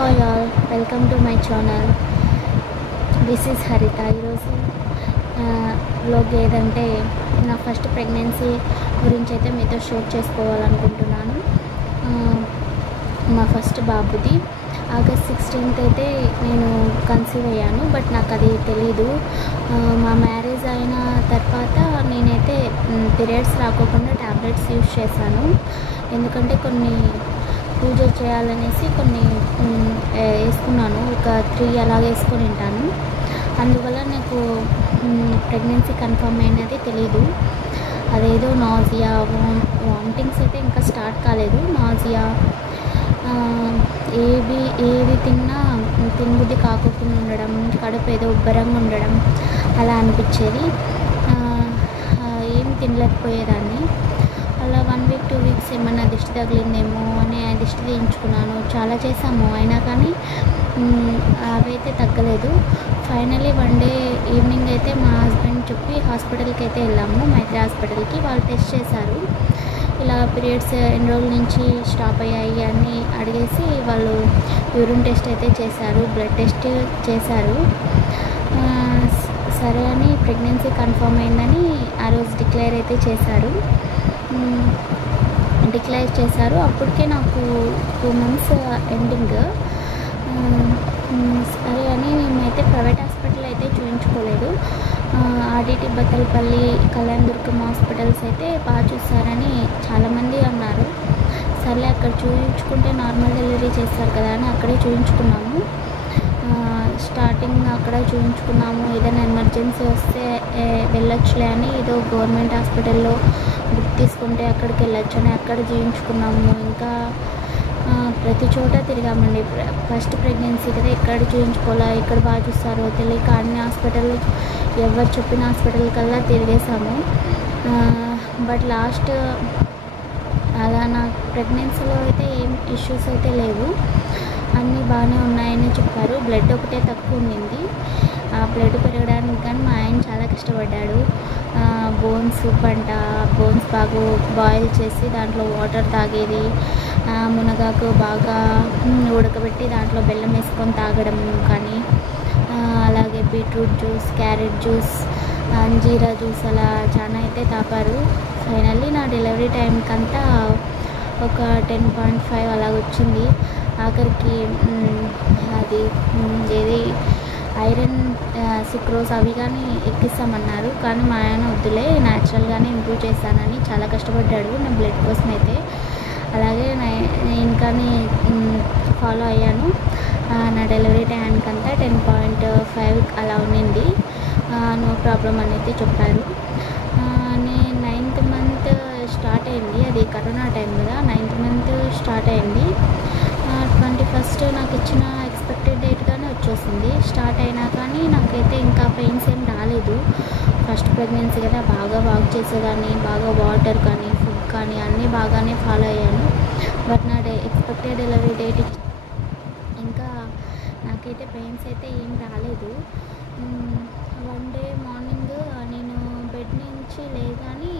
Hi all, welcome to my channel. This is హరిత. ఈరోజు vlog ఏదంటే నా ఫస్ట్ ప్రెగ్నెన్సీ గురించి అయితే మీతో షేర్ చేసుకోవాలనుకుంటున్నాను. మా ఫస్ట్ బాబుది ఆగస్ట్ 16th అయితే నేను కన్సీవ్ అయ్యాను. బట్ నాకు అది తెలీదు. మా మ్యారేజ్ అయిన తర్వాత నేనైతే పీరియడ్స్ రాకోకుండా ట్యాబ్లెట్స్ యూజ్ చేశాను. ఎందుకంటే కొన్ని పూజ చేయాలనేసి కొన్ని వేసుకున్నాను. ఒక 3 అలాగే వేసుకొని ఉంటాను. అందువల్ల నాకు ప్రెగ్నెన్సీ కన్ఫర్మ్ అయినది తెలీదు. అదేదో నాజియా, వామిటింగ్స్ అయితే ఇంకా స్టార్ట్ కాలేదు. నాజియా, ఏది తిన్నా తినబుద్ధి కాకుండా ఉండడం, కడుపు ఏదో ఉబ్బరంగా ఉండడం అలా అనిపించేది. ఏం తినలేకపోయేదాన్ని. అలా 1 వీక్ 2 వీక్స్ ఏమన్నా దిష్టి తగిలిందేమో అని దిష్టి తీయించుకున్నాను. చాలా చేసాము, అయినా కానీ అవైతే తగ్గలేదు. ఫైనలీ వన్ డే ఈవినింగ్ అయితే మా హస్బెండ్ చెప్పి హాస్పిటల్కి అయితే వెళ్ళాము, మైత్రి హాస్పిటల్కి. వాళ్ళు టెస్ట్ చేశారు. ఇలా పీరియడ్స్ ఎన్ని రోజుల నుంచి స్టాప్ అయ్యాయి అని అడిగేసి వాళ్ళు యూరిన్ టెస్ట్ అయితే చేశారు, బ్లడ్ టెస్ట్ చేశారు. సరే అని ప్రెగ్నెన్సీ కన్ఫర్మ్ అయిందని ఆ రోజు డిక్లేర్ అయితే చేశారు. అప్పటికే నాకు 2 months ఎండింగ్. సరే అని మేమైతే ప్రైవేట్ హాస్పిటల్ అయితే చూపించుకోలేదు. ఆర్డిటి బత్తలపల్లి, కళ్యాణదుర్గం హాస్పిటల్స్ అయితే బాగా చూస్తారని చాలామంది అన్నారు. సర్లే అక్కడ చూపించుకుంటే నార్మల్ డెలివరీ చేస్తారు కదా అని అక్కడే చూపించుకున్నాము. స్టార్టింగ్ అక్కడ చూపించుకున్నాము. ఏదైనా ఎమర్జెన్సీ వస్తే వెళ్ళొచ్చులే అని ఏదో గవర్నమెంట్ హాస్పిటల్లో బుక్ తీసుకుంటే అక్కడికి వెళ్ళొచ్చు అని అక్కడ చూపించుకున్నాము. ఇంకా ప్రతి చోట తిరిగామండి. ఫస్ట్ ప్రెగ్నెన్సీ కదా, ఎక్కడ చూపించుకోవాలా, ఎక్కడ బాగా చూస్తారో తెలియక అన్ని హాస్పిటల్, ఎవరు చెప్పిన హాస్పిటల్ కల్లా తిరిగేసాము. బట్ లాస్ట్ అలా నా ప్రెగ్నెన్సీలో అయితే ఏం ఇష్యూస్ అయితే లేవు, అన్నీ బాగానే ఉన్నాయని చెప్పారు. బ్లడ్ ఒకటే తక్కువ ఉండింది. ఆ బ్లడ్ పెరగడానికి కానీ మా ఆయన చాలా కష్టపడ్డాడు. బోన్స్ సూప్ అంట, బోన్స్ బాగా బాయిల్ చేసి దాంట్లో వాటర్ తాగేది, మునగాకు బాగా ఉడకబెట్టి దాంట్లో బెల్లం వేసుకొని తాగడం కానీ, అలాగే బీట్రూట్ జ్యూస్, క్యారెట్ జ్యూస్, అంజీరా జ్యూస్ అలా చాలా అయితే తాపారు. ఫైనల్లీ నా డెలివరీ టైంకి అంతా ఒక 10.5 అలా వచ్చింది. ఆఖరికి అది ఏది ఐరన్, సుక్రోజ్ అవి కానీ ఎక్కిస్తామన్నారు. కానీ మా ఆయన వద్దులే, న్యాచురల్గానే ఇంప్రూవ్ చేస్తానని చాలా కష్టపడ్డాడు నా బ్లడ్ కోసం అయితే. అలాగే నేను కానీ ఫాలో అయ్యాను. నా డెలివరీ టైంకి అంతా 10.5 అలా ఉన్నింది. నో ప్రాబ్లం అనేది చెప్పారు. నేను 9th month స్టార్ట్ అయింది. అది కరోనా టైం కదా, 9th month స్టార్ట్ అయింది. 21st నాకు ఇచ్చిన ఎక్స్పెక్టెడ్ డేట్గానే వచ్చేసింది. స్టార్ట్ అయినా కానీ నాకైతే ఇంకా పెయిన్స్ ఏం రాలేదు. ఫస్ట్ ప్రెగ్నెన్సీ కదా, బాగా వాక్ చేసేదాన్ని, బాగా వాటర్ కానీ ఫుడ్ కానీ అన్నీ బాగానే ఫాలో అయ్యాను. బట్ నా ఎక్స్పెక్టెడ్ డెలివరీ డేట్ ఇంకా నాకైతే పెయిన్స్ అయితే ఏం రాలేదు. వన్ డే మార్నింగ్ నేను బెడ్ నుంచి లేగానే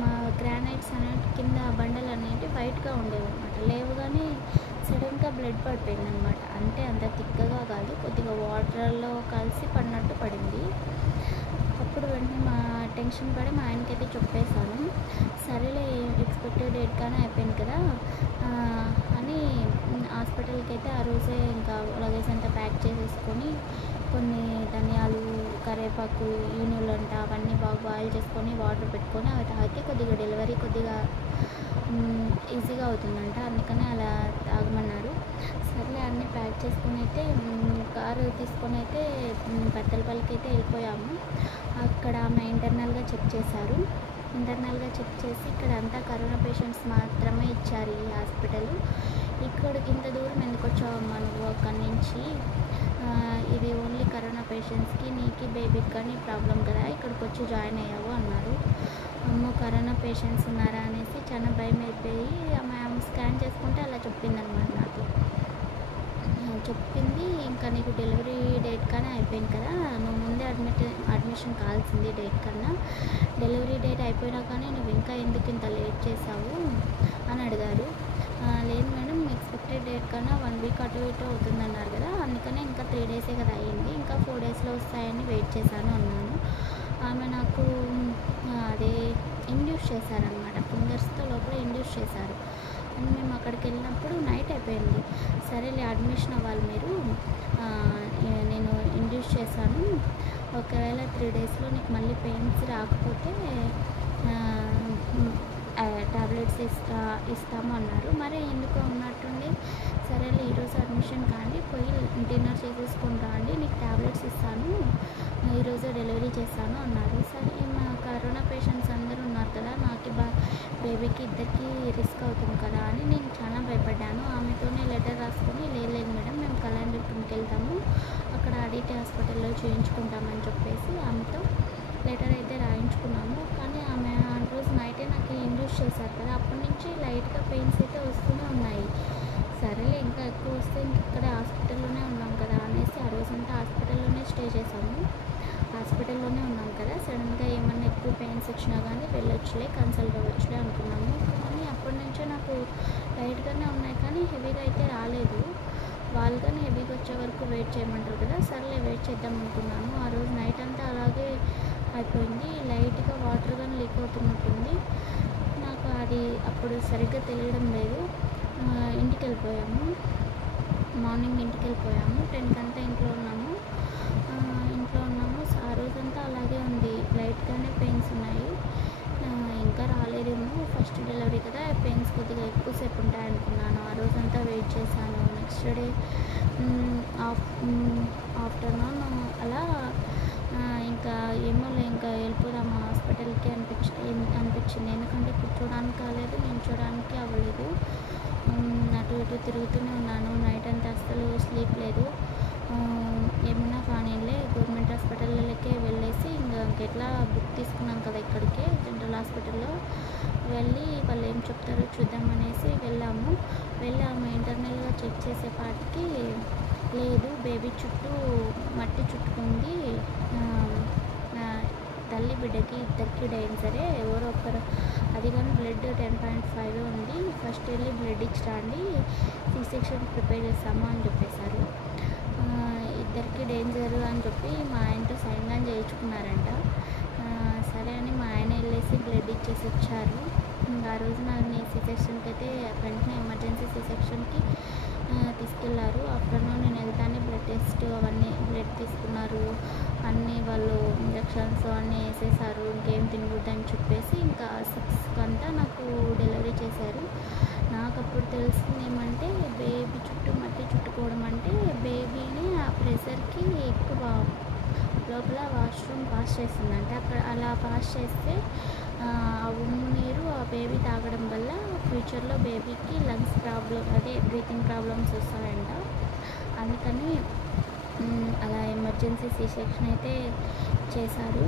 మా గ్రానైట్స్ అనేటి కింద బండలు అనేవి వైట్గా ఉండేవి అనమాట. లేవగానే సడన్గా బ్లడ్ పడిపోయింది అనమాట. అంటే అంత తిక్కగా కాదు, కొద్దిగా వాటర్లో కలిసి పడినట్టు పడింది. అప్పుడు వెంటనే మా టెన్షన్ పడి మా ఆయనకైతే చెప్పేశాను. సరేలే, ఎక్స్పెక్టెడ్ డేట్ కానీ అయిపోయింది కదా అని హాస్పిటల్కి అయితే ఆ రోజే ఇంకా లగేజ్ అంతా ప్యాక్ చేసేసుకొని కొన్ని ధనియాలు, కరివేపాకు, ఈనులు అంట అవన్నీ బాగా బాయిల్ చేసుకొని వాటర్ పెట్టుకొని అవి తాగితే కొద్దిగా డెలివరీ కొద్దిగా ఈజీగా అవుతుందంట. అందుకని అలా తాగమన్నారు. సర్లే అన్నీ ప్యాక్ చేసుకొని అయితే కారు తీసుకొని అయితే బత్తలపల్లికి అయితే వెళ్ళిపోయాము. అక్కడ ఆమె ఇంటర్నల్గా చెక్ చేశారు. ఇంటర్నల్గా చెక్ చేసి ఇక్కడ అంతా కరోనా పేషెంట్స్ మాత్రమే ఇచ్చారు ఈ హాస్పిటల్. ఇక్కడికి ఇంత దూరం ఎందుకు వచ్చావమ్మా నువ్వు అక్కడి నుంచి, ఇది ఓన్లీ కరోనా పేషెంట్స్కి, నీకు బేబీకి కానీ ప్రాబ్లం కదా, ఇక్కడికి వచ్చి జాయిన్ అయ్యావు అన్నారు. అమ్మో, కరోనా పేషెంట్స్ ఉన్నారా అనేసి చాలా భయం అయిపోయి మ్యామ్ స్కాన్ చేసుకుంటే అలా చెప్పిందనమాట నాకు. చెప్పింది ఇంకా నీకు డెలివరీ డేట్ కానీ అయిపోయింది కదా, నువ్వు ముందే అడ్మిషన్ కావాల్సింది డేట్ కన్నా, డెలివరీ డేట్ అయిపోయినా కానీ నువ్వు ఇంకా ఎందుకు ఇంత లేట్ చేసావు అని అడిగారు. లేదు మేడం, ఎక్స్పెక్టెడ్ కన్నా 1 వీక్ అటు ఇటు అవుతుందన్నారు కదా, అందుకనే ఇంకా 3 డేసే కదా అయ్యింది, ఇంకా 4 డేస్లో వస్తాయని వెయిట్ చేశాను అన్నాను. ఆమె నాకు అదే ఇండ్యూస్ చేశారనమాట, ఫింగర్స్తో లోపల ఇండ్యూస్ చేశారు. అండ్ మేము అక్కడికి వెళ్ళినప్పుడు నైట్ అయిపోయింది. సరేలే అడ్మిషన్ అవ్వాలి మీరు, నేను ఇండ్యూస్ చేశాను, ఒకవేళ 3 డేస్లో నీకు మళ్ళీ పెయిన్స్ రాకపోతే టాబ్లెట్స్ ఇస్తాము అన్నారు. మరి ఎందుకో ఉన్నట్టుండి సరేలే ఈరోజు అడ్మిషన్ కానీ పోయి డిన్నర్ చేసేసుకొని రండి, నీకు టాబ్లెట్స్ ఇస్తాను, ఈరోజు డెలివరీ చేస్తాను అన్నారు. సరే మా కరోనా పేషెంట్స్ అందరూ ఉన్నారు కదా, నాకు బేబీకి ఇద్దరికి రిస్క్ అవుతుంది కదా అని నేను చాలా భయపడ్డాను. ఆమెతోనే లెటర్ రాసుకొని లేదు మేడం మేము కళ్యాణదుర్గంకి వెళ్తాము, అక్కడ ఆర్డిటీ హాస్పిటల్లో చేయించుకుంటామని చెప్పేసి ఆమెతో లెటర్ అయితే రాయించుకున్నాము. కానీ ఆమె ఆ రోజు నైటే నాకు ఇండ్యూస్ చేశారు కదా, అప్పటి నుంచి లైట్గా పెయిన్స్ అయితే వస్తూనే ఉన్నాయి. సరేలే ఇంకా ఎక్కువ వస్తే ఇంక ఇక్కడ హాస్పిటల్లోనే ఉన్నాం కదా అనేసి ఆ రోజంతా హాస్పిటల్లోనే స్టే చేసాము. హాస్పిటల్లోనే ఉన్నాం కదా, సడన్గా ఏమన్నా ఎక్కువ పెయిన్స్ వచ్చినా కానీ వెళ్ళొచ్చులే, కన్సల్ట్ అవ్వచ్చులే అనుకున్నాము. కానీ అప్పటి నుంచే నాకు లైట్గానే ఉన్నాయి కానీ హెవీగా అయితే రాలేదు. వాళ్ళు కానీ హెవీగా వచ్చే వరకు వెయిట్ చేయమంటారు కదా, సర్లే వెయిట్ చేద్దాం అనుకున్నాను. ఆ రోజు నైట్ అంతా అలాగే అయిపోయింది, లైట్గా వాటర్ కానీ లీక్ అవుతున్నట్టుంది. నాకు అది అప్పుడు సరిగ్గా తెలియడం లేదు. ఇంటికి వెళ్ళిపోయాము, మార్నింగ్ ఇంటికి వెళ్ళిపోయాము, 10 కంతా ఇంట్లో ఉన్నాము. ఆ రోజంతా అలాగే ఉంది, లైట్గానే పెయిన్స్ ఉన్నాయి. ఇంకా రాలేదేమో, ఫస్ట్ డెలివరీ కదా, పెయిన్స్ కొద్దిగా ఎక్కువసేపు ఉంటాయి అనుకున్నాను. ఆ రోజంతా వెయిట్ చేశాను. నెక్స్ట్ డే ఆఫ్టర్నూన్ అలా ఇంకా ఏమోలే ఇంకా వెళ్ళిపోదాము హాస్పిటల్కి అనిపించింది. ఎందుకంటే కూర్చోడానికి కాలేదు, నిల్చోడానికి అవ్వలేదు. అటు ఇటు తిరుగుతూనే ఉన్నాను, నైట్ అంతా అస్సలు స్లీప్ లేదు. ఏమన్నా కానీలే గవర్నమెంట్ హాస్పిటల్కే వెళ్ళేసి ఇంకా ఎట్లా బుక్ తీసుకున్నాం కదా ఇక్కడికే జనరల్ హాస్పిటల్లో వెళ్ళి వాళ్ళు ఏం చెప్తారో చూద్దామనేసి వెళ్ళాము. ఇంటర్నల్గా చెక్ చేసేపాటికి లేదు, బేబీ చుట్టూ మట్టి చుట్టుకుంది, తల్లి బిడ్డకి ఇద్దరికి డేంజరే, ఎవరో ఒకరు, అది కానీ బ్లడ్ 10.5 ఉంది, ఫస్ట్ వెళ్ళి బ్లడ్ ఇచ్చిరండి, C-సెక్షన్ ప్రిపేర్ చేస్తాము అని చెప్పేశారు. ఇద్దరికి డేంజర్ అని చెప్పి మా ఆయనతో సైన్గా చేయించుకున్నారంట. సరే అని మా ఆయన వెళ్ళేసి బ్లడ్ ఇచ్చేసి వచ్చారు. ఇంకా ఆ రోజు నాకు C-సెక్షన్కి అయితే వెంటనే ఎమర్జెన్సీ C-సెక్షన్కి తీసుకెళ్లారు. ఆఫ్టర్నూన్ నేను వెళ్తానే బ్లడ్ టెస్ట్ అవన్నీ బ్లడ్ తీసుకున్నారు, అన్నీ వాళ్ళు ఇంజక్షన్స్ అన్నీ వేసేసారు. ఇంకేం తినకూడదని చెప్పేసి ఇంకా 6 కంతా నాకు డెలివరీ చేశారు. నాకు అప్పుడు తెలిసింది ఏమంటే బేబీ చుట్టూ మట్టి చుట్టుకోవడం అంటే బేబీని ఆ ప్రెషర్కి ఎక్కువ లోపల వాష్రూమ్ పాస్ చేస్తుందంటే అక్కడ అలా పాస్ చేస్తే ఆ ఉమ్ము నీరు ఆ బేబీ తాగడం వల్ల ఫ్యూచర్లో బేబీకి లంగ్స్ ప్రాబ్లం అదే బ్రీతింగ్ ప్రాబ్లమ్స్ వస్తాయంట. అందుకని అలా ఎమర్జెన్సీ C-సెక్షన్ అయితే చేశారు.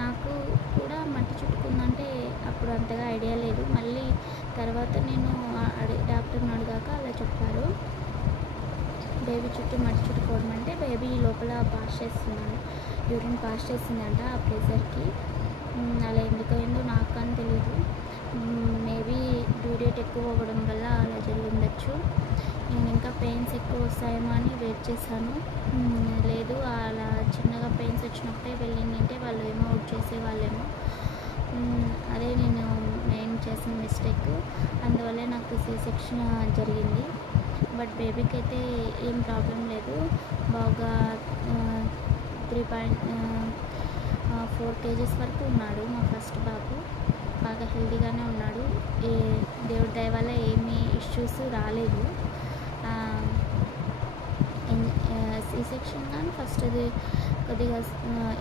నాకు కూడా మట్టి చుట్టుకుందంటే అప్పుడు అంతగా ఐడియా లేదు. మళ్ళీ తర్వాత నేను డాక్టర్ని అడిగాక అలా చెప్పారు, బేబీ చుట్టూ మట్టి చుట్టుకోవడం అంటే బేబీ లోపల పాస్ చేస్తున్నాను, యూరిన్ పాస్ చేసిందంట ఆ ప్రెషర్కి. అలా ఎందుకు అయిందో నాకు కానీ తెలియదు, మేబీ డ్యూ డేట్ ఎక్కువ అవ్వడం వల్ల అలా జరిగిండొచ్చు. నేను ఇంకా పెయిన్స్ ఎక్కువ వస్తాయేమో అని వెయిట్ చేశాను. లేదు అలా చిన్నగా పెయిన్స్ వచ్చినప్పుడే వెళ్ళిందంటే వాళ్ళు ఏమో అవుట్ చేసేవాళ్ళేమో. అదే నేను మెయిన్ చేసిన మిస్టేక్, అందువల్లే నాకు C-సెక్షన్ జరిగింది. బట్ బేబీకి అయితే ఏం ప్రాబ్లం లేదు, బాగా 3.4 kgs వరకు ఉన్నాడు మా ఫస్ట్ బాబు, బాగా హెల్తీగానే ఉన్నాడు. దేవుడి దయ వల్ల ఏమీ ఇష్యూస్ రాలేదు. C-సెక్షన్ కానీ ఫస్ట్ అది కొద్దిగా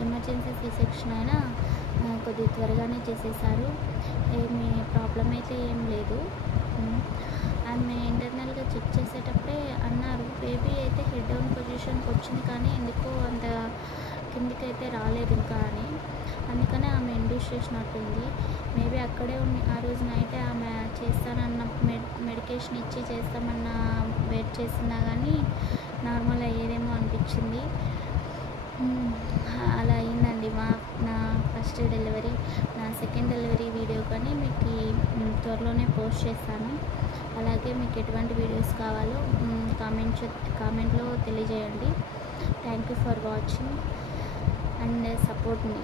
ఎమర్జెన్సీ C-సెక్షన్ అయినా కొద్దిగా త్వరగానే చేసేసారు, ఏమీ ప్రాబ్లం అయితే ఏం లేదు. ఆమె ఇంటర్నల్గా చెక్ చేసేటప్పుడే అన్నారు బేబీ అయితే హెడ్ డౌన్ పొజిషన్కి వచ్చింది కానీ ఎందుకో అంత కిందికి అయితే రాలేదు ఇంకా అని. అందుకనే ఆమె ఇండ్యూస్ చేసినట్టుంది. మేబీ అక్కడే ఉంది ఆ రోజు నైటే ఆమె చేస్తానన్న మెడికేషన్ ఇచ్చి చేస్తామన్న వెయిట్ చేసినా కానీ నార్మల్ అయ్యేదేమో అనిపించింది. అలా అయిందండి నా ఫస్ట్ డెలివరీ. నా సెకండ్ డెలివరీ వీడియో కానీ మీకు త్వరలోనే పోస్ట్ చేస్తాను. అలాగే మీకు ఎటువంటి వీడియోస్ కావాలో కామెంట్లో తెలియజేయండి. Thank you for watching and support me.